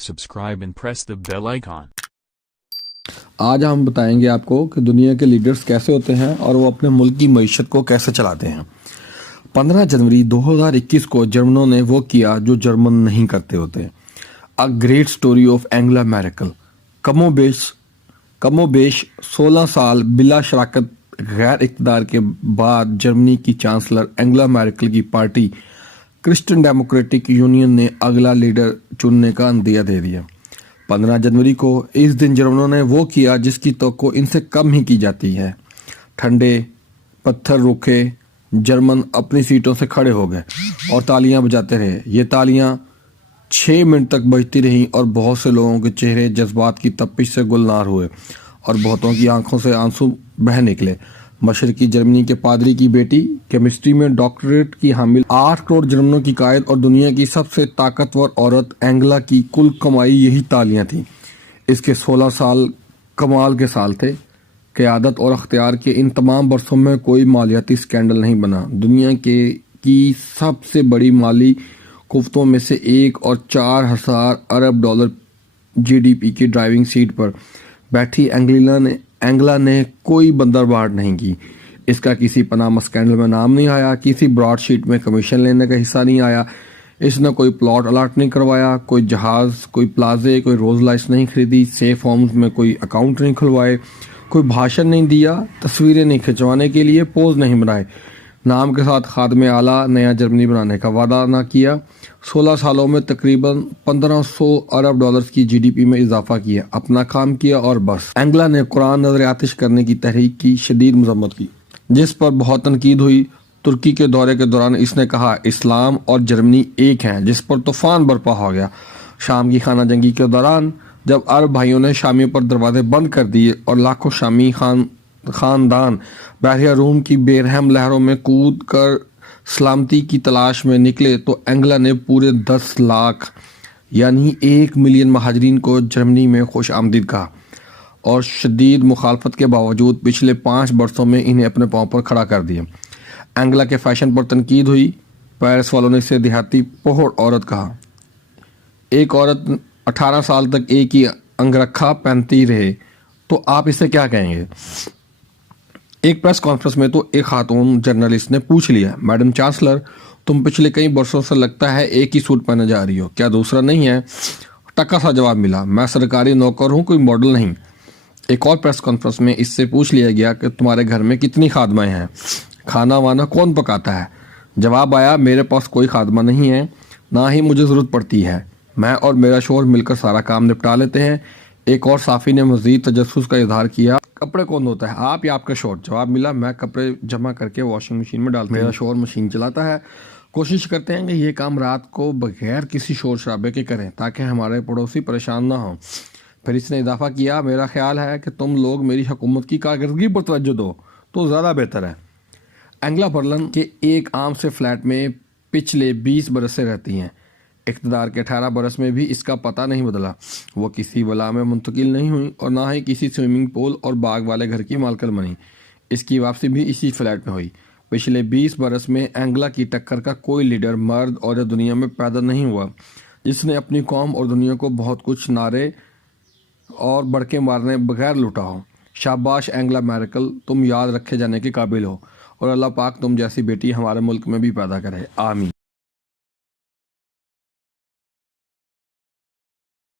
subscribe and press the bell icon. آج ہم بتائیں گے آپ کو کہ دنیا کے لیڈرز کیسے ہوتے ہیں اور وہ اپنے ملک کی معیشت کو کیسے چلاتے ہیں۔ 15 جنوری 2021 کو جرمنوں نے وہ کیا جو جرمن نہیں کرتے ہوتے۔ A great story of Angela Merkel۔ کم و بیش 16 سال بلا شراکت غیر اقتدار کے بعد جرمنی کی چانسلر اینگلا میرکل کی پارٹی کرسچن ڈیموکریٹک یونین نے اگلا لیڈر چننے کا عندیہ دے دیا۔ 15 جنوری کو اس دن جرمنوں نے وہ کیا جس کی توقع ان سے کم ہی کی جاتی ہے۔ ٹھنڈے پتھر روکے جرمن اپنی سیٹوں سے کھڑے ہو گئے اور تالیاں بجاتے رہے۔ یہ تالیاں 6 منٹ تک بجتی رہیں اور بہت سے لوگوں کے چہرے جذبات کی تپش سے گلنار ہوئے اور بہتوں کی آنکھوں سے آنسو بہہ نکلے۔ مشرقی جرمنی کے پادری کی بیٹی کیمسٹری میں ڈاکٹریٹ کی حامل 8 کروڑ جرمنوں کی قائد اور دنیا کی سب سے طاقتور عورت اینگلا کی کل کمائی یہی تالیاں تھیں۔ اس کے 16 سال کمال کے سال تھے۔ قیادت اور اختیار کے ان تمام برسوں میں کوئی مالیاتی سکینڈل نہیں بنا۔ دنیا کی سب سے بڑی مالی قوتوں میں سے ایک اور 4,000 ارب ڈالر GDP کی ڈرائیونگ سیٹ پر بیٹھی اینگلا نے کوئی بندرگاہٹ نہیں کی۔ اس کا کسی پاناما سکینڈل میں نام نہیں آیا، کسی براڈ شیٹ میں کمیشن لینے کا حصہ نہیں آیا، اس نے کوئی پلاٹ الاٹ نہیں کروایا، کوئی جہاز، کوئی پلازے، کوئی رولز رائس نہیں خریدی، سیف ہومز میں کوئی اکاؤنٹ نہیں کھلوائے، کوئی بھاشن نہیں دیا، تصویریں نہیں کھنچوانے کے لیے پوز نہیں بنائے، نام کے ساتھ خادم اعلیٰ نیا جرمنی بنانے کا وعدہ نہ کیا۔ 16 سالوں میں تقریباً 1500 ارب ڈالرز کی GDP میں اضافہ کیا، اپنا کام کیا اور بس۔ اینگلا نے قرآن نظر آتش کرنے کی تحریک کی شدید مذمت کی، جس پر بہت تنقید ہوئی۔ ترکی کے دورے کے دوران اس نے کہا اسلام اور جرمنی ایک ہیں، جس پر طوفان برپا ہو گیا۔ شام کی خانہ جنگی کے دوران جب عرب بھائیوں نے شامیوں پر دروازے بند کر دیے اور لاکھوں شامی خاندان بحریہ روم کی بے رحم لہروں میں کود کر سلامتی کی تلاش میں نکلے تو اینگلا نے پورے 10 لاکھ یعنی 1 ملین مہاجرین کو جرمنی میں خوش آمدید کہا اور شدید مخالفت کے باوجود پچھلے 5 برسوں میں انہیں اپنے پاؤں پر کھڑا کر دیا۔ اینگلا کے فیشن پر تنقید ہوئی۔ پیرس والوں نے اسے دیہاتی پوہڑ عورت کہا۔ ایک عورت 18 سال تک ایک ہی انگرکھا پہنتی رہے تو آپ اسے کیا کہیں گے؟ ایک پریس کانفرنس میں تو ایک خاتون جرنلسٹ نے پوچھ لیا، میڈم چانسلر تم پچھلے کئی برسوں سے لگتا ہے ایک ہی سوٹ پہنے جا رہی ہو، کیا دوسرا نہیں ہے؟ ٹکا سا جواب ملا، میں سرکاری نوکر ہوں، کوئی ماڈل نہیں۔ ایک اور پریس کانفرنس میں اس سے پوچھ لیا گیا کہ تمہارے گھر میں کتنی خادمیں ہیں، کھانا وانا کون پکاتا ہے؟ جواب آیا، میرے پاس کوئی خادمہ نہیں ہے، نہ ہی مجھے ضرورت پڑتی ہے، میں اور میرا شوہر مل کر سارا کام نپٹا لیتے ہیں۔ ایک اور صحافی نے مزید تجسس کا اظہار کیا، کپڑے کون دھوتا ہے، آپ یا آپ کا شوہر؟ جواب ملا، میں کپڑے جمع کر کے واشنگ مشین میں ڈالتا ہوں، میرا شوہر مشین چلاتا ہے۔ کوشش کرتے ہیں کہ یہ کام رات کو بغیر کسی شور شرابے کے کریں تاکہ ہمارے پڑوسی پریشان نہ ہوں۔ پھر اس نے اضافہ کیا، میرا خیال ہے کہ تم لوگ میری حکومت کی کارکردگی پر توجہ دو تو زیادہ بہتر ہے۔ اینگلا برلن کے ایک عام سے فلیٹ میں پچھلے 20 برس سے رہتی ہیں۔ اقتدار کے 18 برس میں بھی اس کا پتہ نہیں بدلا۔ وہ کسی ولا میں منتقل نہیں ہوئی اور نہ ہی کسی سوئمنگ پول اور باغ والے گھر کی مالکن بنی۔ اس کی واپسی بھی اسی فلیٹ میں ہوئی۔ پچھلے 20 برس میں اینگلا کی ٹکر کا کوئی لیڈر مرد اور دنیا میں پیدا نہیں ہوا جس نے اپنی قوم اور دنیا کو بہت کچھ نعرے اور بڑکے مارنے بغیر لوٹا ہو۔ شاباش اینگلا میرکل، تم یاد رکھے جانے کے قابل ہو اور اللہ پاک تم جیسی بیٹی ہمارے ملک میں بھی پیدا کرے، آمین۔